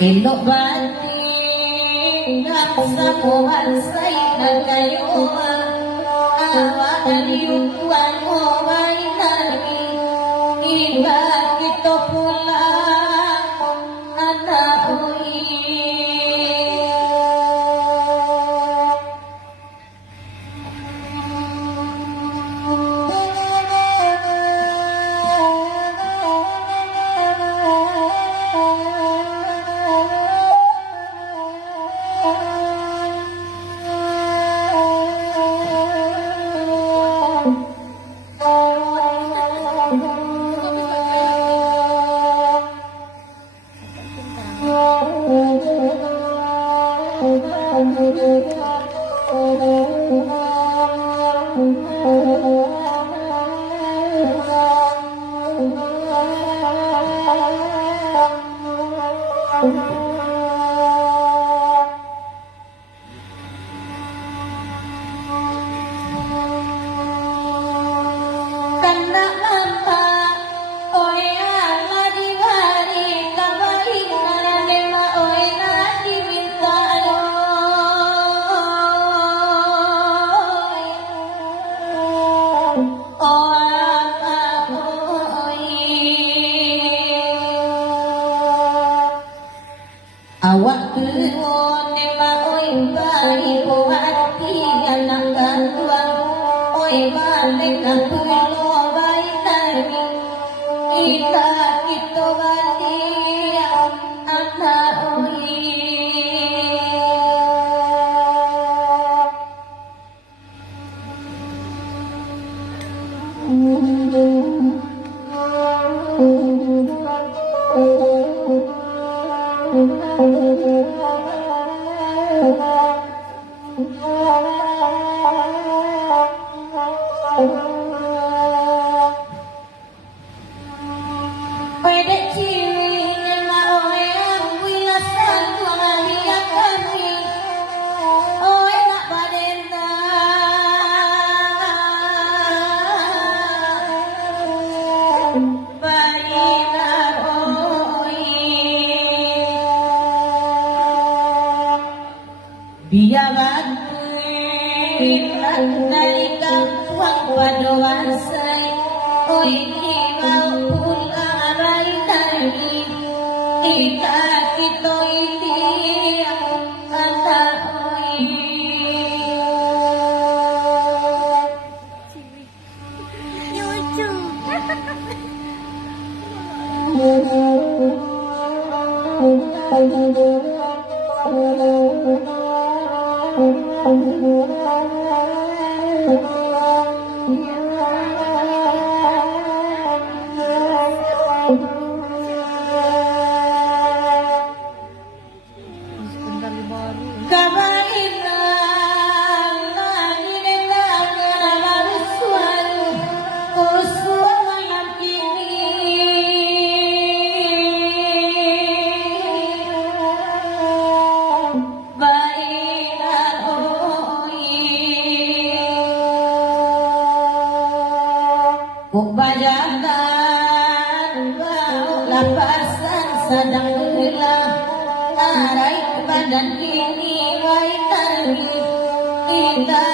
Indok batin samuhan say na kayo awa dari ukuan mo may nari iba kito pula anak awak keluar nema oi bayi hati anak kandung oi balik aku lo bayi tadi kita kita bati anak oi biar dari kampung pada wasai oi mau pulang bayi tadi kita kita ini kata oi Bajakan bau lapasan sedang hilang arai badan kini wai tari kita